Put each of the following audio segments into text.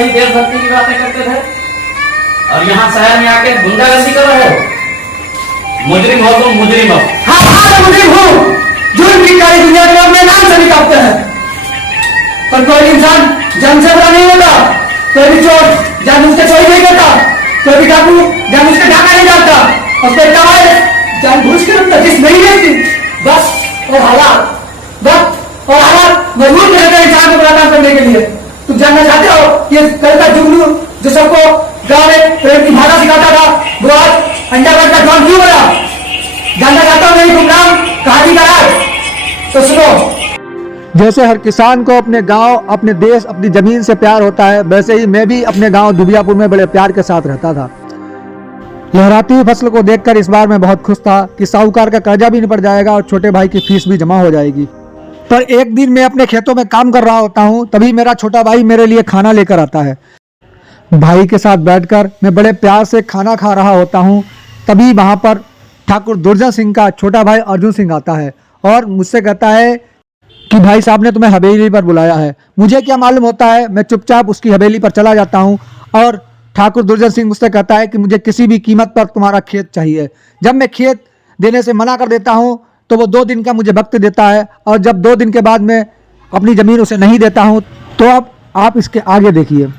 वही देशभक्ति की बातें करते थे और यहाँ शहर में आके गुंडागर्दी कर रहे हो। मुजरिम हो तुम, मुजरिम हो। हाँ हाँ मुजरिम हूँ। जुर्म की सारी दुनिया को अपने नाम से निकालते हैं, पर कोई इंसान जान से बुरा नहीं होता। कोई भी चोर जानबूझ के चोरी नहीं करता, कोई भी डाकू जानबूझ के डाका नहीं डालता, और कोई कमाए जानबूझ के तजिश नहीं लेती। बस और हालात वक्त और हालात मजबूर रहते हैं इंसान को बुरा काम करने के लिए। तुम जानना चाहते हो ये कल का जुगनू जो सबको गाँव में प्रेम की भाषा सिखाता था, वो आज अंडरवर्ल्ड का डॉन क्यों बना? जानना चाहता हूँ मेरी गुमनाम कहानी का राज, तो सुनो। जैसे हर किसान को अपने गांव, अपने देश, अपनी जमीन से प्यार होता है, वैसे ही मैं भी अपने गांव दुबियापुर में बड़े प्यार के साथ रहता था। लहराती हुई फसल को देखकर इस बार मैं बहुत खुश था कि साहूकार का कर्जा भी निपट जाएगा और छोटे भाई की फीस भी जमा हो जाएगी। पर एक दिन मैं अपने खेतों में काम कर रहा होता हूँ, तभी मेरा छोटा भाई मेरे लिए खाना लेकर आता है। भाई के साथ बैठकर मैं बड़े प्यार से खाना खा रहा होता हूँ, तभी वहाँ पर ठाकुर दुर्जन सिंह का छोटा भाई अर्जुन सिंह आता है और मुझसे कहता है कि भाई साहब ने तुम्हें हवेली पर बुलाया है। मुझे क्या मालूम होता है, मैं चुपचाप उसकी हवेली पर चला जाता हूँ और ठाकुर दुर्जन सिंह मुझसे कहता है कि मुझे किसी भी कीमत पर तुम्हारा खेत चाहिए। जब मैं खेत देने से मना कर देता हूँ तो वो 2 दिन का मुझे वक्त देता है, और जब 2 दिन के बाद मैं अपनी ज़मीन उसे नहीं देता हूँ तो अब आप इसके आगे देखिए।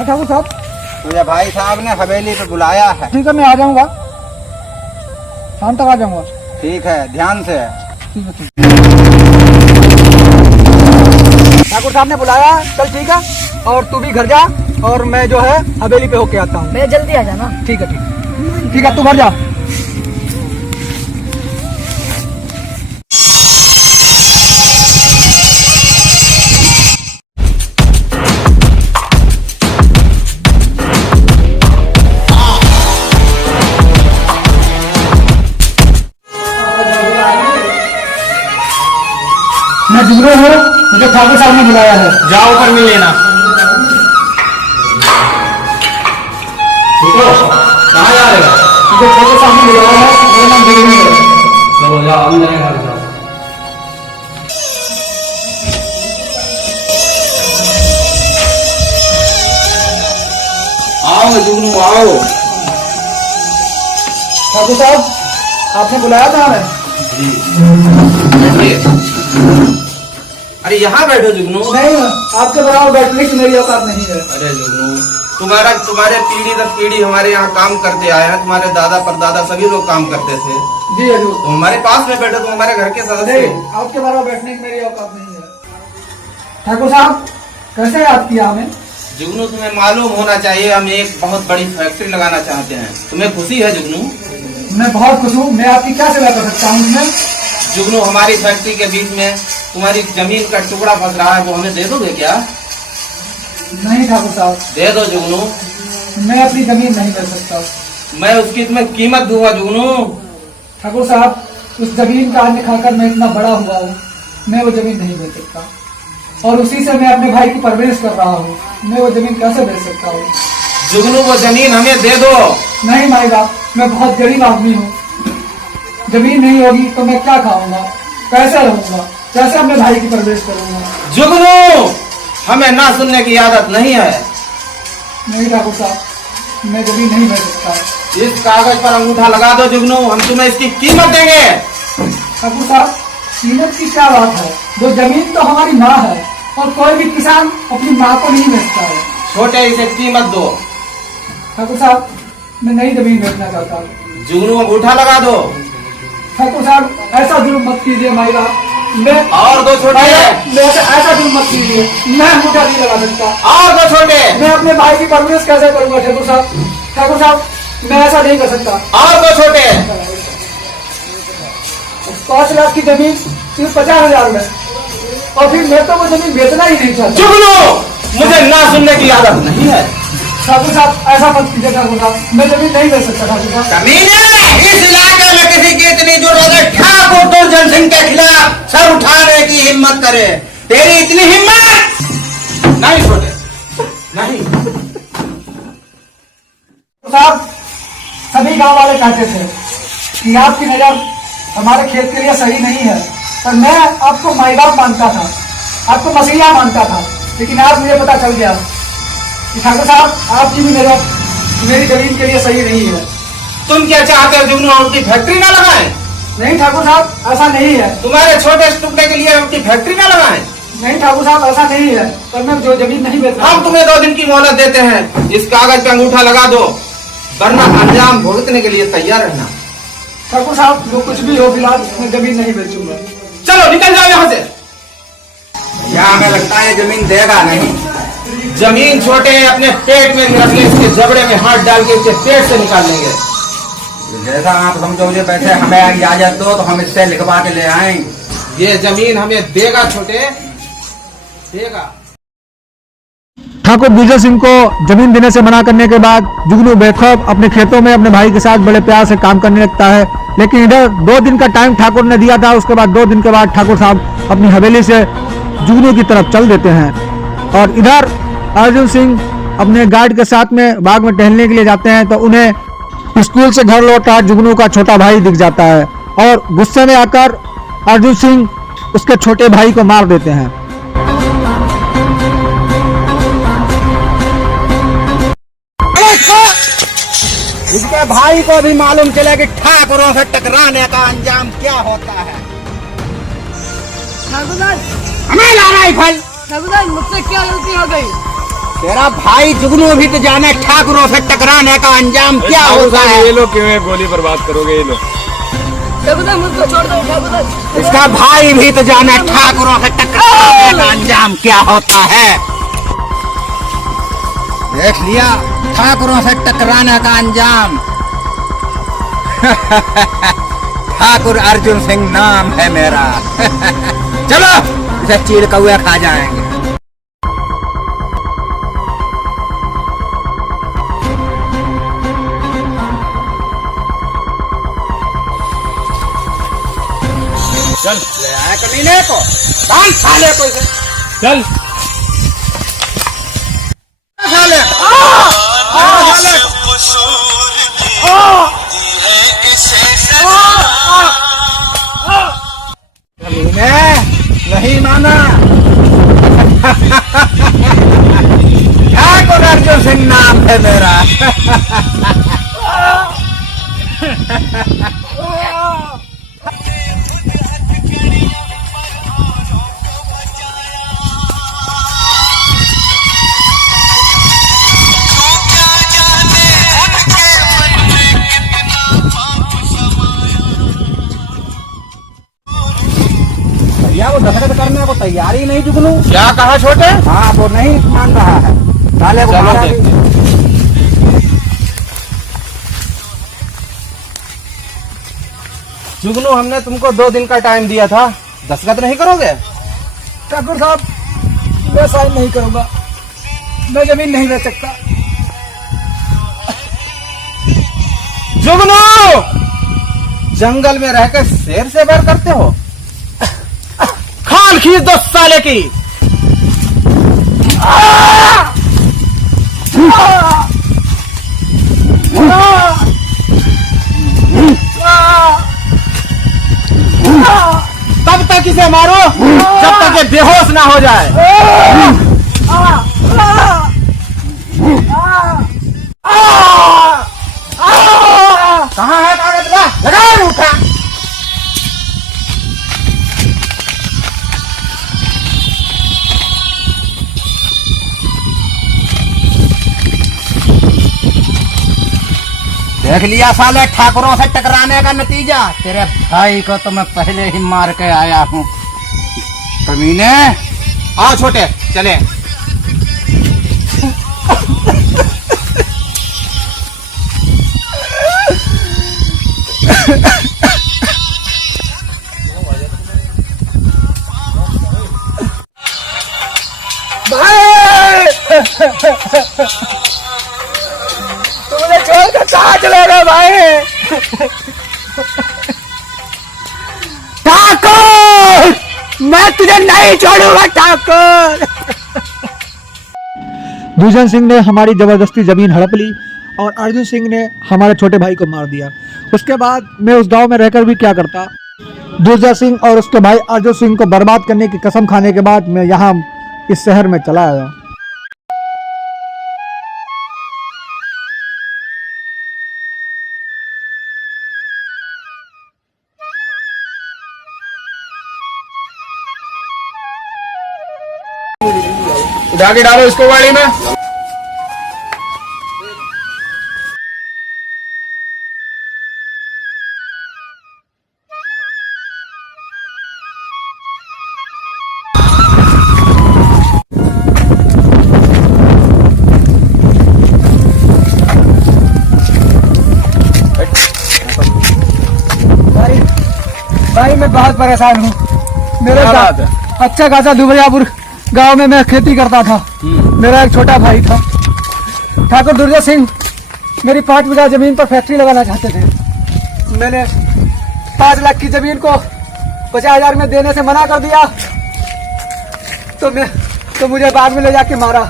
ठाकुर साहब, मुझे भाई साहब ने हवेली पे बुलाया है। ठीक है, मैं आ जाऊंगा, शाम तक आ जाऊंगा। ठीक है, ध्यान से। ठीक है, ठीक। ठाकुर साहब ने बुलाया, चल ठीक है, और तू भी घर जा और मैं जो है हवेली पे होके आता हूँ। मैं जल्दी आ जाना। ठीक है, ठीक, ठीक है, तू घर जा। मैं जुगनू हूँ, मुझे ठाकुर साहब ने बुलाया है। जाओ ऊपर मिल लेना। कहाँ जा रहे हो? मुझे ठाकुर साहब ने बुलाया है, मेरा नाम जुगनू है। चलो जाओ, हम जाएंगे घर जाओ। आओ जुगनू आओ। ठाकुर साहब, आपने बुलाया था हमें? अरे यहाँ बैठो जुगनू। नहीं, आपके बराबर बैठने की मेरी औकात नहीं है। अरे जुगनू, तुम्हारे पीढ़ी दर पीढ़ी हमारे यहाँ काम करते आए हैं। तुम्हारे दादा परदादा सभी लोग काम करते थे। जी हजूर। तुम हमारे पास में बैठो, तुम हमारे घर के सदस्य नहीं, हो। आपके बराबर बैठने की मेरी औकात नहीं है। ठाकुर साहब, कैसे याद किया हमें? जुगनू, तुम्हें मालूम होना चाहिए हम एक बहुत बड़ी फैक्ट्री लगाना चाहते हैं। तुम्हें खुशी है जुगनू? मैं बहुत खुश हूँ। मैं आपकी क्या सेवा कर सकता हूँ इसमें? जुगनू, हमारी फैक्ट्री के बीच में तुम्हारी जमीन का टुकड़ा फंस रहा है, वो हमें दे दोगे क्या? नहीं ठाकुर साहब, दे दो जुगनू। मैं अपनी जमीन नहीं बेच सकता। मैं उसकी तुम्हें कीमत दूंगा जुगनू। ठाकुर साहब, उस जमीन का अन्न खाकर मैं इतना बड़ा हुआ हूँ, मैं वो जमीन नहीं बेच सकता, और उसी से मैं अपने भाई की परवरिश कर रहा हूँ। मैं वो जमीन कैसे बेच सकता हूँ? जुगनू, वो जमीन हमें दे दो। नहीं भाई बाप, मैं बहुत गरीब आदमी हूँ। जमीन नहीं होगी तो मैं क्या खाऊंगा, कैसे रहूंगा, कैसे अपने भाई की परवरिश करूंगा? जुगनू, हमें ना सुनने की आदत नहीं है। नहीं ठाकुर साहब, मैं जमीन नहीं बेच सकता। इस कागज पर अंगूठा लगा दो जुगनू, हम तुम्हें इसकी कीमत देंगे। ठाकुर साहब, कीमत की क्या बात है? वो जमीन तो हमारी माँ है, और कोई भी किसान अपनी माँ को नहीं बेचता है। छोटे, इसे कीमत दो। ठाकुर साहब, मैं नई जमीन बेचना चाहता हूँ। जुगनू, अंगूठा लगा दो। ठाकुर साहब, ऐसा जुल्म मत कीजिए माई बाप। मैं और दो छोटे। ऐसा जुल्म मत कीजिए, मैं अंगूठा नहीं लगा सकता। और दो छोटे। मैं अपने भाई की परवरिश कैसे करूंगा ठाकुर साहब? ठाकुर साहब, मैं ऐसा नहीं कर सकता। और दो छोटे। 5 लाख की जमीन सिर्फ 50,000 में, और फिर मैं तो वो जमीन बेचना ही नहीं चाहता। जुगनू, मुझे ना सुनने की आदत नहीं है। ठाकुर साहब, ऐसा मत कीजिए ठाकुर साहब, मैं जमीन नहीं बेच सकता ठाकुर साहब। जमीन सर उठाने की हिम्मत करे। तेरी इतनी हिम्मत? नहीं छोटे, नहीं। साहब, सभी गांव वाले कहते थे कि आपकी नजर हमारे खेत के लिए सही नहीं है, पर मैं आपको माई बाप मानता था, आपको मसीहा मानता था, लेकिन आज मुझे पता चल गया कि ठाकुर साहब आपकी भी मेरी जमीन के लिए सही नहीं है। तुम क्या चाहते हो, जुगनू उनकी फैक्ट्री ना लगाएं? नहीं ठाकुर साहब, ऐसा नहीं है। तुम्हारे छोटे टुकड़े के लिए उनकी फैक्ट्री ना लगाएं? नहीं ठाकुर साहब, ऐसा नहीं है, पर मैं जो जमीन नहीं बेच रहा। हम तुम्हें 2 दिन की मोहलत देते हैं, इस कागज पे अंगूठा लगा दो, वरना अंजाम भुगतने के लिए तैयार रहना। ठाकुर साहब, जो कुछ भी हो, फिलहाल मैं जमीन नहीं बेचूंगा। चलो निकल जाओ यहाँ से। क्या हमें लगता है जमीन देगा नहीं? जमीन छोटे अपने पेट में रख ले, इसके जबड़े में हाथ डाल के इसके पेट से निकाल लेंगे। जैसा आप समझोगे वैसे हमें इजाजत दो तो हम इससे लिखवा के ले आएंगे। ये जमीन हमें देगा छोटे, देगा। ठाकुर विजय सिंह को जमीन देने से मना करने के बाद जुगनू बेखौफ अपने खेतों में अपने भाई के साथ बड़े प्यार से काम करने लगता है। लेकिन इधर 2 दिन का टाइम ठाकुर ने दिया था, उसके बाद 2 दिन के बाद ठाकुर साहब अपनी हवेली से जुगनू की तरफ चल देते हैं। और इधर अर्जुन सिंह अपने गार्ड के साथ में बाग में टहलने के लिए जाते हैं, तो उन्हें स्कूल से घर लौटा जुगनू का छोटा भाई दिख जाता है और गुस्से में आकर अर्जुन सिंह उसके छोटे भाई को मार देते हैं। इसके भाई को भी मालूम चला कि ठाकुरों से टकराने का अंजाम क्या होता है। हमें लाना ही फल। मुझसे क्या गलती हो गई? तेरा भाई जुगनू भी तो जाने ठाकुरों से टकराने का अंजाम क्या होता है। ये लोग क्यों गोली बर्बाद करोगे? ये लोग मुझको छोड़ दो। इसका भाई भी तो जाने ठाकुरों से टकराने का अंजाम क्या होता है। देख लिया ठाकुरों से टकराने का अंजाम। ठाकुर अर्जुन सिंह नाम है मेरा। चलो इसे चीड़ कौए खा जाएंगे। चल ले आए कमीने को, डाल साले को इसे। चल साले कमीने नहीं माना। ठाकुर अर्जुन सिंह नाम है मेरा। भैया वो दस्तखत करने को तैयारी नहीं जुगनू। क्या कहा छोटे? हाँ वो नहीं मान रहा है। साले को चलो मारा भी। देखते हैं। जुगनू, हमने तुमको 2 दिन का टाइम दिया था, दस्तखत नहीं करोगे? ठाकुर साहब, मैं साइन नहीं करूंगा, मैं जमीन नहीं बेच सकता। जुगनू, जंगल में रहकर शेर से बैर करते हो? खाल खींच दो साले की। तब तक इसे मारो जब तक ये बेहोश ना हो जाए। कहाँ है कागज? लगा उठा। देख लिया साले ठाकुरों से टकराने का नतीजा। तेरे भाई को तो मैं पहले ही मार के आया हूँ। कमीने आओ छोटे, चले। तुमने छोड़ कर कहाँ चले गए भाई? ठाकुर मैं तुझे नहीं छोड़ूंगा ठाकुर। दुर्जन सिंह ने हमारी जबरदस्ती जमीन हड़प ली और अर्जुन सिंह ने हमारे छोटे भाई को मार दिया। उसके बाद मैं उस गांव में रहकर भी क्या करता। दुर्जन सिंह और उसके भाई अर्जुन सिंह को बर्बाद करने की कसम खाने के बाद मैं यहाँ इस शहर में चला आया। उठा के डालो इसको गाड़ी में। भाई मैं बहुत परेशान हूँ। मेरे क्या बात साथ अच्छा खासा दुबरियापुर गांव में मैं खेती करता था। मेरा एक छोटा भाई था ठाकुर दुर्जय सिंह, मेरी 5 बीघा जमीन पर फैक्ट्री लगाना चाहते थे। मैंने 5 लाख की जमीन को 50,000 में देने से मना कर दिया, तो मुझे बाद में ले जाके मारा।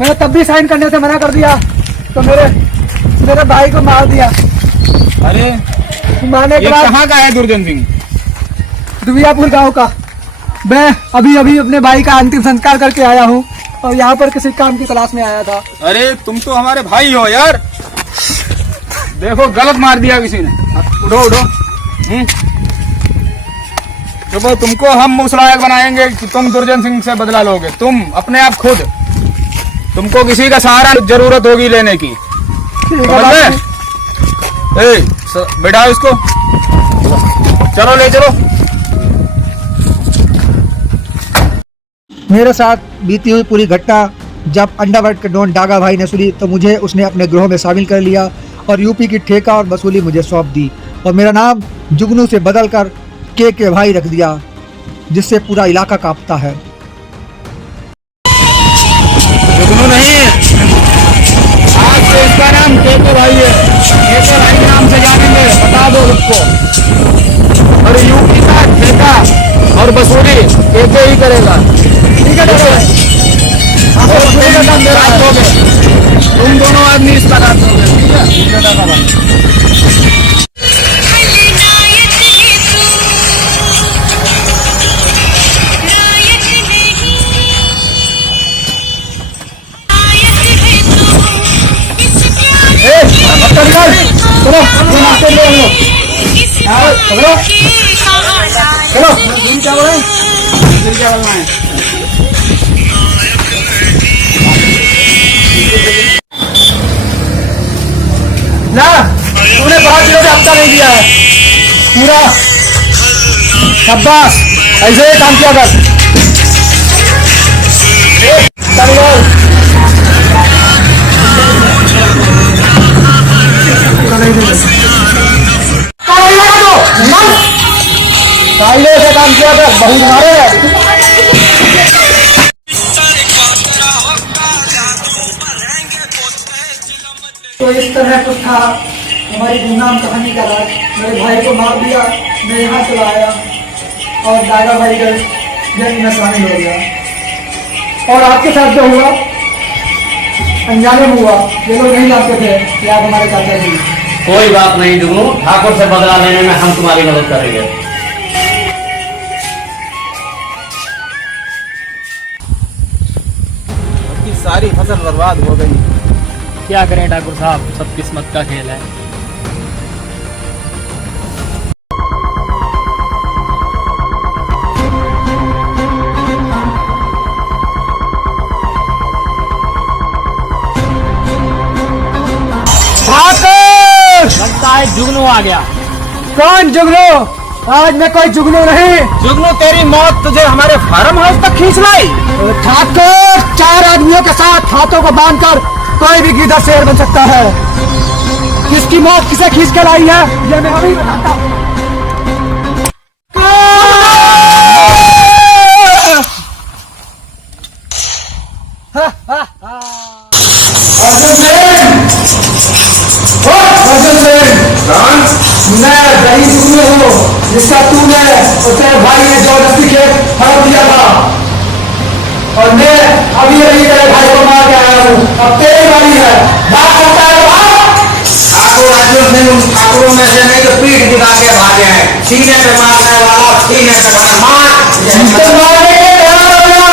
मैंने तब भी साइन करने से मना कर दिया, तो मेरे भाई को मार दिया। अरे मारने के ये बाद कहाँ का है दुर्जन सिंह? दुबियापुर गांव का। मैं अभी अपने भाई का अंतिम संस्कार करके आया हूँ और यहाँ पर किसी काम की तलाश में आया था। अरे तुम तो हमारे भाई हो यार। देखो गलत मार दिया किसी ने। उठो उठो। देखो तुमको हम उस लायक बनाएंगे कि तुम दुर्जन सिंह से बदला लोगे। तुम अपने आप खुद, तुमको किसी का सहारा जरूरत होगी लेने की। समझ गए? बैठाओ इसको, चलो ले चलो। मेरे साथ बीती हुई पूरी घटना जब अंडरवर्ल्ड के डॉन डागा भाई ने सुनी तो मुझे उसने अपने ग्रोह में शामिल कर लिया और यूपी की ठेका और वसूली मुझे सौंप दी और मेरा नाम जुगनू से बदलकर के भाई रख दिया, जिससे पूरा इलाका कांपता है। जुगनू नहीं, आज से इसका नाम के भाई है। के भाई के नाम से जानेंगे, बता दो उसको। और यूपी का ठेका और वसूली के ही करेगा। ठीक है तुम दोनों आदमी इसका रात होगे। ठीक है दादा भाई। चलो ये नाश्ते ले लो। चलो चलो क्या बोले? क्या बोलना है? ना तूने 5 दिनों से हफ्ता नहीं दिया है पूरा। शाबाश, ऐसे ही काम किया कर। चलो से काम किया कर, बहुत मारे। तो इस तरह कुछ था हमारी गुमनाम कहानी का राज। मेरे भाई को मार दिया, मैं यहाँ चला आया और दादा भाई का जन्म में शामिल हो गया। और आपके साथ जो हुआ अनजाने में हुआ, ये लोग नहीं जानते थे कि आप हमारे चाचा जी। कोई बात नहीं जुगनू, ठाकुर से बदला लेने में हम तुम्हारी मदद करेंगे। सारी फसल बर्बाद हो गई। क्या करें ठाकुर साहब, सब किस्मत का खेल है। लगता है जुगनू आ गया। कौन जुगनू? आज मैं कोई जुगनू नहीं। जुगनू तेरी मौत तुझे हमारे फार्म हाउस तक खींच लाई। ठाकुर 4 आदमियों के साथ हाथों को बांधकर कोई भी गीदड़ शेर बन सकता है। किसकी मौत किसे खींच कर लाई है ये मैं अभी बताता हूँ। मैं गरीब तुमने हूँ जिसका तूने और तेरे भाई ने जबरदस्ती खेत हड़प दिया था, और मैं अभी अभी तेरे भाई को मार के आया हूँ। अब तेरी बारी है, बात करता है बात। ठाकुर अर्जुन सिंह उन ठाकुरों में से नहीं तो पीठ दिखा के भागे हैं। सीने पे मारने वाला सीने पे मार। तो मारने के तैयार हो जा।